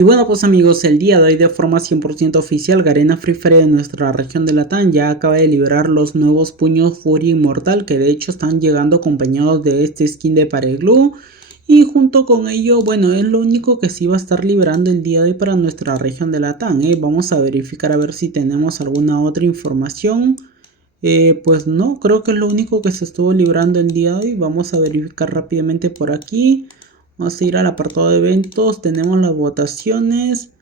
Y bueno pues amigos, el día de hoy de forma 100% oficial, Garena Free Fire de nuestra región de Latam ya acaba de liberar los nuevos puños Furia Inmortal, que de hecho están llegando acompañados de este skin de Pareglue. Y junto con ello, bueno, es lo único que sí va a estar liberando el día de hoy para nuestra región de Latam. Vamos a verificar a ver si tenemos alguna otra información. Pues no, creo que es lo único que se estuvo librando el día de hoy. Vamos a verificar rápidamente por aquí. Vamos a ir al apartado de eventos. Tenemos las votaciones.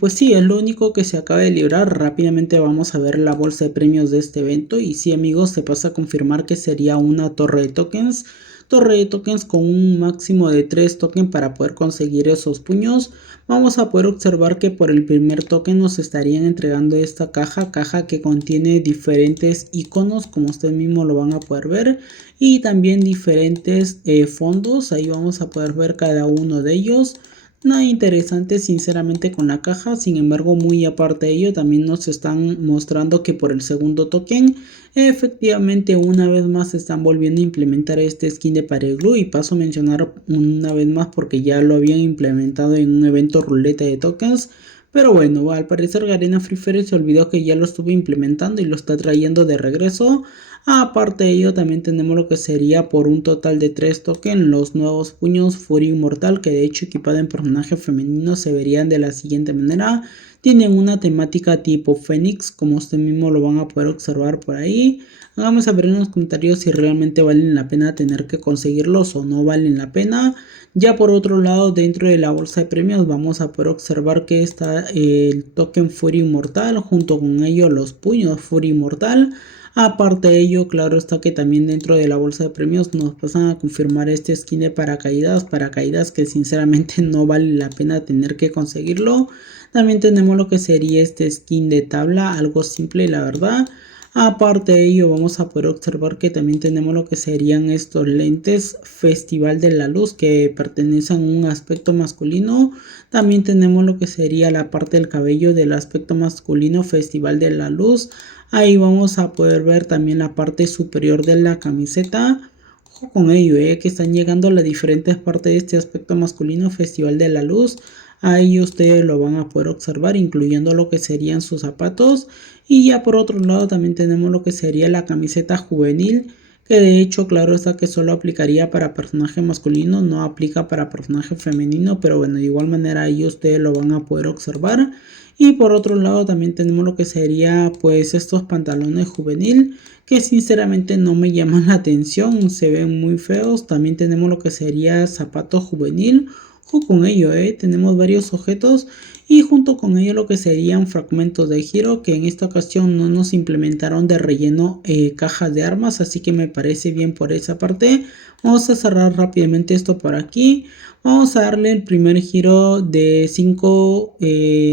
Pues sí, es lo único que se acaba de librar. Rápidamente vamos a ver la bolsa de premios de este evento. Y sí, amigos, se pasa a confirmar que sería una torre de tokens. Torre de tokens con un máximo de 3 tokens para poder conseguir esos puños. Vamos a poder observar que por el primer token nos estarían entregando esta caja que contiene diferentes iconos, como ustedes mismos lo van a poder ver, y también diferentes fondos. Ahí vamos a poder ver cada uno de ellos. Nada interesante sinceramente con la caja, sin embargo muy aparte de ello también nos están mostrando que por el segundo token efectivamente una vez más se están volviendo a implementar este skin de Pareglue, y paso a mencionar una vez más porque ya lo habían implementado en un evento ruleta de tokens. Pero bueno, al parecer Garena Free Fire se olvidó que ya lo estuvo implementando y lo está trayendo de regreso. Aparte de ello también tenemos lo que sería por un total de 3 tokens los nuevos puños Furia Inmortal, que de hecho equipado en personaje femenino se verían de la siguiente manera. Tienen una temática tipo Fénix, como usted mismo lo van a poder observar por ahí. Háganme saber en los comentarios si realmente valen la pena tener que conseguirlos o no valen la pena. Ya por otro lado, dentro de la bolsa de premios vamos a poder observar que está el token Furia Inmortal, junto con ello los puños Furia Inmortal. Aparte de ello, claro está que también dentro de la bolsa de premios nos pasan a confirmar este skin de paracaídas que sinceramente no vale la pena tener que conseguirlo. También tenemos lo que sería este skin de tabla, algo simple la verdad. Aparte de ello vamos a poder observar que también tenemos lo que serían estos lentes Festival de la Luz, que pertenecen a un aspecto masculino. También tenemos lo que sería la parte del cabello del aspecto masculino Festival de la Luz. Ahí vamos a poder ver también la parte superior de la camiseta. Ojo con ello, que están llegando a las diferentes partes de este aspecto masculino Festival de la Luz. Ahí ustedes lo van a poder observar, incluyendo lo que serían sus zapatos. Y ya por otro lado también tenemos lo que sería la camiseta juvenil, que de hecho claro está que solo aplicaría para personaje masculino, no aplica para personaje femenino, pero bueno, de igual manera ahí ustedes lo van a poder observar. Y por otro lado también tenemos lo que sería pues estos pantalones juvenil, que sinceramente no me llaman la atención, se ven muy feos. También tenemos lo que sería zapato juvenil. Ojo con ello, tenemos varios objetos y junto con ello lo que serían fragmentos de giro, que en esta ocasión no nos implementaron de relleno cajas de armas, así que me parece bien por esa parte. Vamos a cerrar rápidamente esto por aquí. Vamos a darle el primer giro de 5,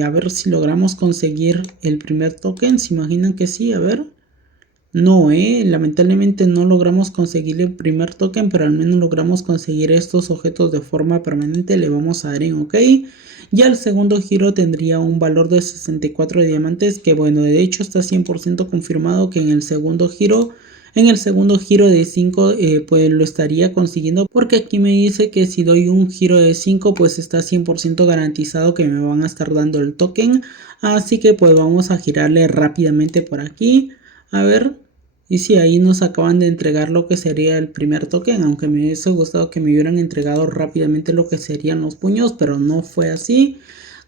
a ver si logramos conseguir el primer token. ¿Se imaginan que sí? A ver. No, lamentablemente no logramos conseguir el primer token, pero al menos logramos conseguir estos objetos de forma permanente. Le vamos a dar en OK. Ya el segundo giro tendría un valor de 64 diamantes, que bueno, de hecho está 100% confirmado que en el segundo giro de 5 pues lo estaría consiguiendo, porque aquí me dice que si doy un giro de 5 pues está 100% garantizado que me van a estar dando el token. Así que pues vamos a girarle rápidamente por aquí. A ver, y si ahí nos acaban de entregar lo que sería el primer token, aunque me hubiese gustado que me hubieran entregado rápidamente lo que serían los puños, pero no fue así.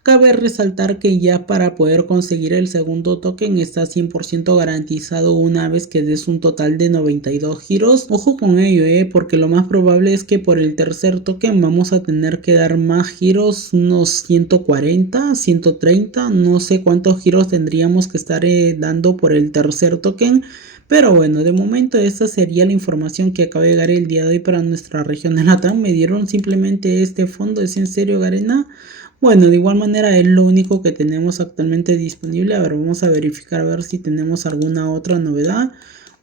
Cabe resaltar que ya para poder conseguir el segundo token está 100% garantizado una vez que des un total de 92 giros. Ojo con ello, porque lo más probable es que por el tercer token vamos a tener que dar más giros, unos 140, 130, no sé cuántos giros tendríamos que estar dando por el tercer token. Pero bueno, de momento esta sería la información que acaba de llegar el día de hoy para nuestra región de Latam. Me dieron simplemente este fondo, ¿es en serio, Garena? Bueno, de igual manera es lo único que tenemos actualmente disponible. A ver, vamos a verificar a ver si tenemos alguna otra novedad.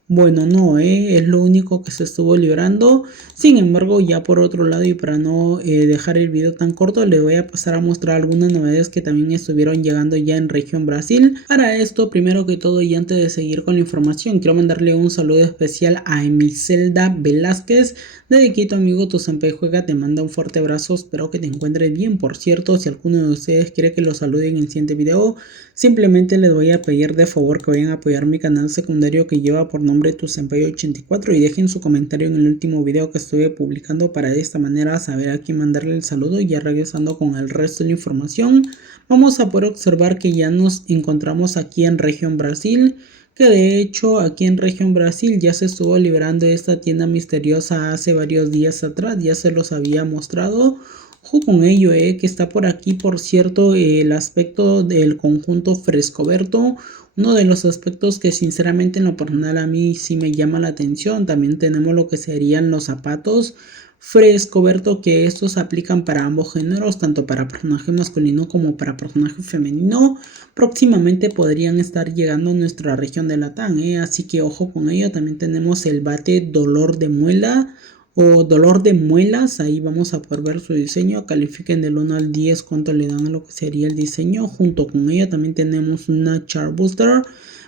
Bueno, no, es lo único que se estuvo librando. Sin embargo, ya por otro lado y para no dejar el video tan corto, le voy a pasar a mostrar algunas novedades que también estuvieron llegando ya en región Brasil. Para esto, primero que todo y antes de seguir con la información, quiero mandarle un saludo especial a Emiselda Velázquez de Quito, amigo. Tu senpai juega, te manda un fuerte abrazo, espero que te encuentres bien. Por cierto, si alguno de ustedes quiere que lo saluden en el siguiente video, simplemente les voy a pedir de favor que vayan a apoyar mi canal secundario que lleva por nombre Tu Senpai 84 y dejen su comentario en el último video que estuve publicando para de esta manera saber a quién mandarle el saludo. Y ya regresando con el resto de la información, vamos a poder observar que ya nos encontramos aquí en región Brasil, que de hecho aquí en región Brasil ya se estuvo liberando esta tienda misteriosa hace varios días atrás, ya se los había mostrado. Ojo con ello, que está por aquí, por cierto, el aspecto del conjunto Frescoberto, uno de los aspectos que sinceramente en lo personal a mí sí me llama la atención. También tenemos lo que serían los zapatos Frescoberto, que estos aplican para ambos géneros, tanto para personaje masculino como para personaje femenino. Próximamente podrían estar llegando a nuestra región de Latam, así que ojo con ello. También tenemos el bate Dolor de Muela o Dolor de Muelas, ahí vamos a poder ver su diseño. Califiquen del 1 al 10 cuánto le dan a lo que sería el diseño. Junto con ella también tenemos una Charbuster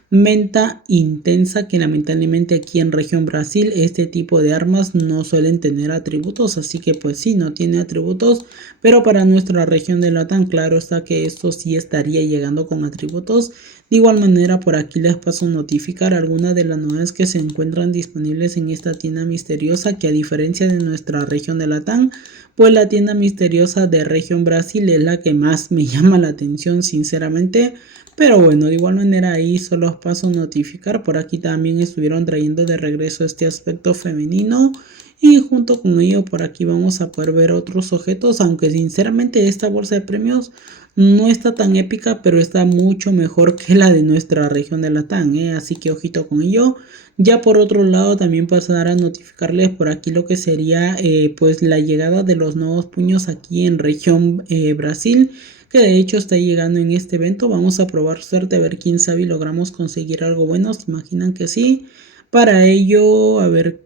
Menta Intensa, que lamentablemente aquí en región Brasil este tipo de armas no suelen tener atributos, así que pues sí, no tiene atributos, pero para nuestra región de Latam claro está que esto sí estaría llegando con atributos. De igual manera, por aquí les paso a notificar algunas de las novedades que se encuentran disponibles en esta tienda misteriosa, que a diferencia de nuestra región de Latam, pues la tienda misteriosa de región Brasil es la que más me llama la atención sinceramente. Pero bueno, de igual manera ahí solo os paso a notificar. Por aquí también estuvieron trayendo de regreso este aspecto femenino. Y junto con ello por aquí vamos a poder ver otros objetos. Aunque sinceramente esta bolsa de premios no está tan épica, pero está mucho mejor que la de nuestra región de Latam, así que ojito con ello. Ya por otro lado también pasar a notificarles por aquí lo que sería pues la llegada de los nuevos puños aquí en región Brasil, que de hecho está llegando en este evento. Vamos a probar suerte a ver quién sabe y logramos conseguir algo bueno. ¿Se imaginan que sí? Para ello, a ver,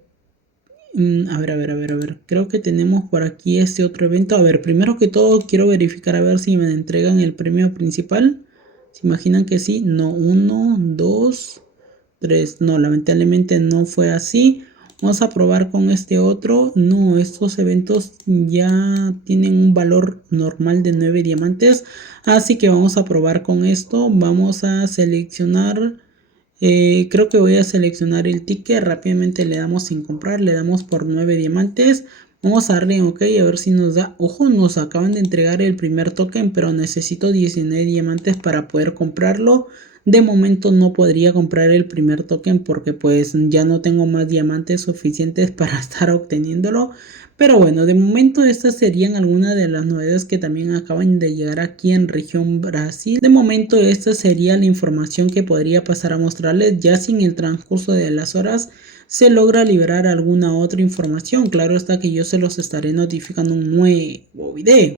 creo que tenemos por aquí este otro evento. A ver, primero que todo quiero verificar a ver si me entregan el premio principal. ¿Se imaginan que sí? No, 1, 2, 3. No, lamentablemente no fue así. Vamos a probar con este otro. No, estos eventos ya tienen un valor normal de 9 diamantes. Así que vamos a probar con esto. Vamos a seleccionar. Creo que voy a seleccionar el ticket. Rápidamente le damos sin comprar. Le damos por 9 diamantes. Vamos a darle en OK a ver si nos da. Ojo, nos acaban de entregar el primer token, pero necesito 19 diamantes para poder comprarlo. De momento no podría comprar el primer token porque pues ya no tengo más diamantes suficientes para estar obteniéndolo. Pero bueno, de momento estas serían algunas de las novedades que también acaban de llegar aquí en región Brasil. De momento esta sería la información que podría pasar a mostrarles. Ya sin el transcurso de las horas se logra liberar alguna otra información, claro está que yo se los estaré notificando un nuevo video.